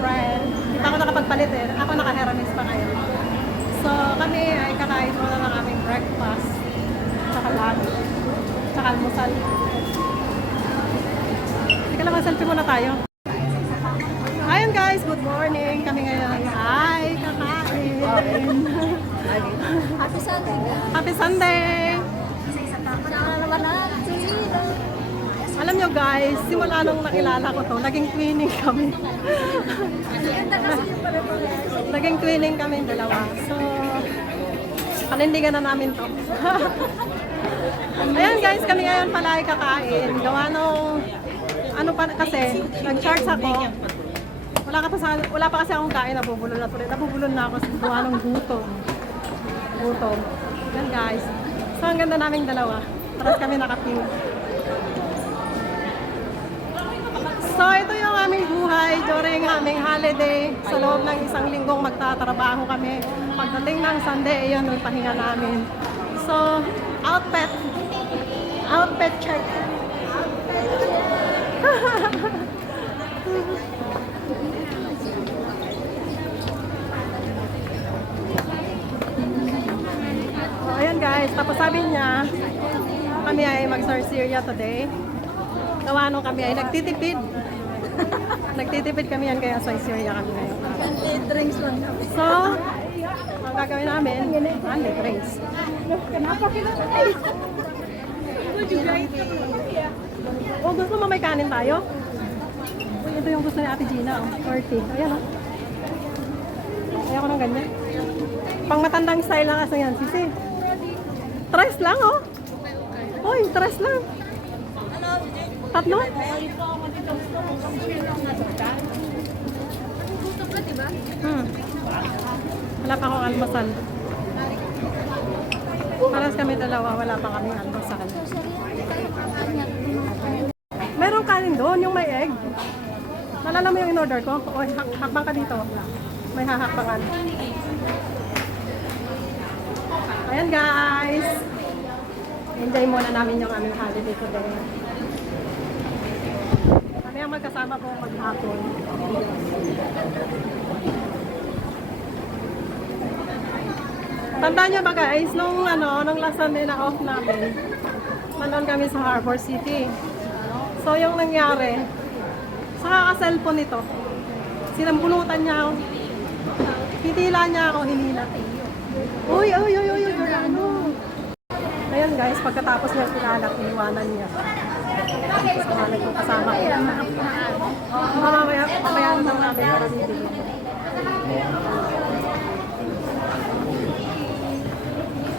friend. Hindi pa ako nakapagpalit eh. Ako naka-Heramis pa ngayon. So, kami ay kakain muna ng aming breakfast. Tsaka lunch. Tsaka almusal. Teka lang, selfie muna tayo. Ayun guys, good morning. Kami ngayon ay kakain. Happy Sunday. Happy Sunday! Alam nyo guys, simula nung nakilala ko to, naging twinning kami. Naging twinning kami dalawa. So, panindigan na namin to. Ayan guys, kami ngayon pala ay kakain. Gawa nung, ano pa kasi, nag-charge ako. Wala pa kasi akong kain, nabubulol na tuloy. Nabubulol na ako sa gawa ng gutom. Gutom. Yan guys. So, ang ganda naming dalawa. Tapos kami nakating. So, ito yung aming buhay during aming holiday. Sa loob ng isang linggong magtatrabaho kami. Pagdating ng Sunday, yun yung pahinga namin. So, outfit. Outfit check. Ayan guys, tapos sabi niya, kami ay mag-Sarsiria today. Gawa nung kami ay nagtitipid. Nagtitipid kami yan, kaya Sarsiria kami ngayon. Only drinks lang. So, ang gagawin namin, only drinks. Oh, gusto mo may kanin tayo? Uy, ito yung gusto ni Ate Gina, 40. Ayan oh. Ayaw ko ng ganyan. Pang matandang style lang kasi yan, sisi. Tres lang, oh. Uy, tres lang. Tatlo? Wala pa akong almasal. Paras kami dalawa, wala pa kaming almasal. Merong kanin doon, yung may egg. Nalala mo yung in-order ko? O, hakbang ka dito. May hahakbangan. Ayan guys. Enjoy muna namin yung aming holiday today. Kami ang magkasama po maghapon. Tandaan nyo ba guys, nung last Sunday na off namin, nandun kami sa Harbor City. So yung nangyari, sa kaka-cellphone nito, sinambunutan niya ako. Hitila niya ako, hinila. Uy, ano? Ayan guys, pagkatapos niya pinalak, iniwanan niya. So, nagkakasama ko. Mamaya naman namin para bibigyan.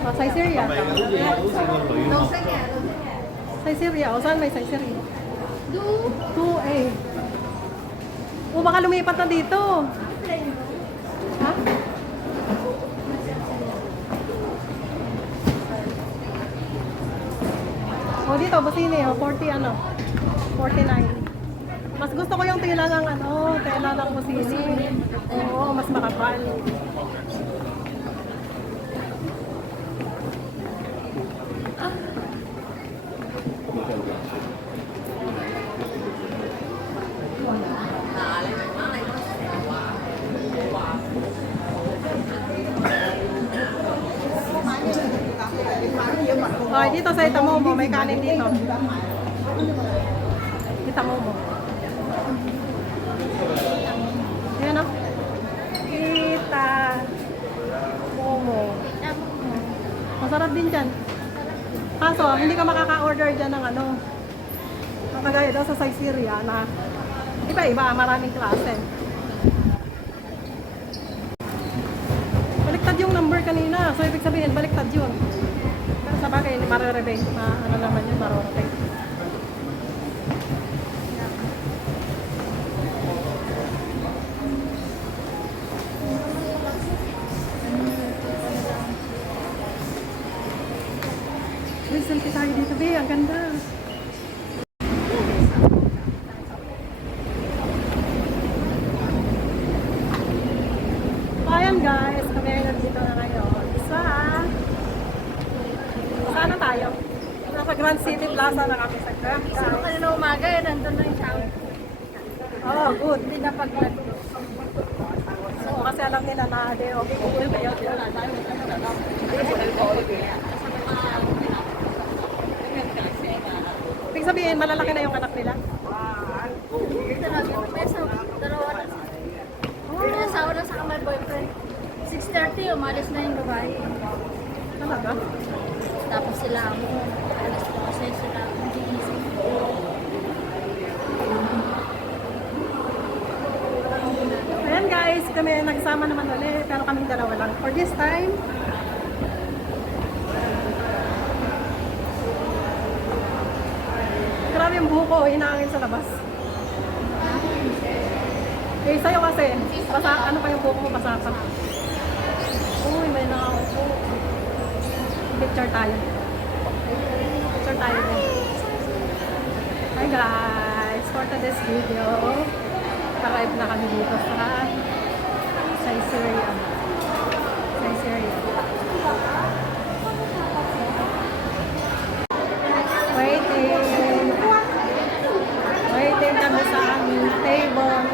Oh, Sarsiria. Sarsiria. O, saan may Sarsiria? 2A. O, baka lumipat na dito. Ha? O, dito, Busini. O, 40 ano? 49. Mas gusto ko yung tela ng tela ng Busini. Oo, mas makapal. Oh, dito sa Itamomo, may kanin dito. Itamomo. Ayan o. Itamomo. Masarap din dyan. Kaso, hindi ka makaka-order dyan ng ang kagaya daw sa Sarsiria na iba-iba, maraming klase. Baliktad yung number kanina. So, ibig sabihin, baliktad yun. Pero sa bagay, mararebe. Ano naman yun, marorote. Uy, selfie tayo dito, be. Ang ganda. Ayan guys, kami ay nandito na ngayon saan na tayo? Nasa Grand City Plaza na kami sa Grand. Kanina umaga, nandun na yung shower. Oh, good. Hindi na pag So, kasi alam nila na they okay. Ibig sabihin, malalaki na yung anak nila. Dalawa na. May asawa na sa my boyfriend. 6:30, umalis na yung babae. Talaga? Tapos sila ako. Alis ko kasi sila hindi easy. Ayan guys, kami nagsama naman ulit, pero kaming dalawa lang. For this time, grabe yung buho ko, hinaangin sa labas. Eh, sa'yo kasi, basa, ano pa yung buho mo, basa pa. Uy, may nakaupo. Picture tayo. Picture tayo din. Hi guys, for today's video, arrive na kami dito sa Caesarea. Caesarea. Waiting. Waiting kami sa aming table.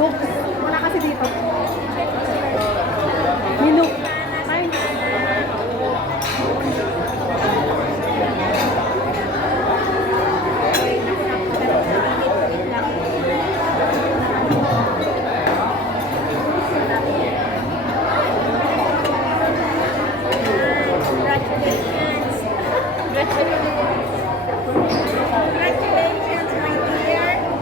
Dukes. Wala kasi dito. Minuk. Ay. Congratulations. Congratulations, my dear.